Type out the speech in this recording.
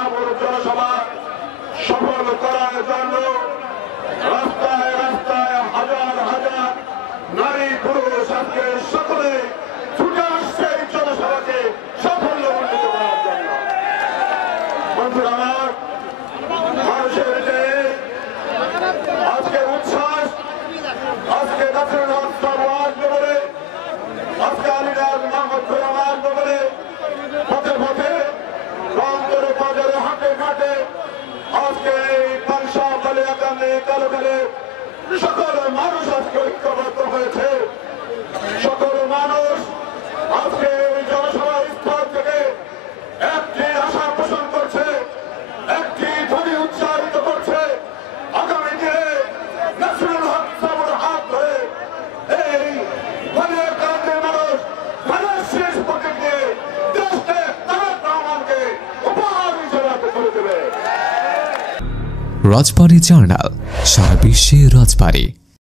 সাগর জনসভা সফল করার জন্য রাস্তায় রাস্তায় হাজার হাজার নারী পুরুষ আজকে সকলে ছুটে আসছে এই জনসভাকে সাফল্যমণ্ডিত করার জন্য। বন্ধুরা আমার, মানুষের যে আজকে উচ্ছ্বাস, আজকে নাসিরুল হক সাহেব আসবে বলে, আজকে আলীরাজ মোহাম্মদ গোলাম আসবে বলে পথে পথে বন্দরে বাজারে হাটে ঘাটে আজকে এই পাংশা কালিয়াকান্দি কালোখালে সকল মানুষ আজকে ঐক্যবদ্ধ হয়েছে। সকল মানুষ আজকে এই জনসভা স্থল থেকে একটি আশা পোষণ করছে, একটি ধ্বনি উচ্চারিত করছে, আগামী দিনে নাসিরুল হক সাহেবের হাত ধরে এই কালিয়াকান্দির মানুষ ধানের শেষ পকেট দিয়ে দেশকে তারেক রহমানকে উপহার হিসেবে করে দেবে। রাজবাড়ী জার্নাল, সারা বিশ্বে রাজবাড়ী।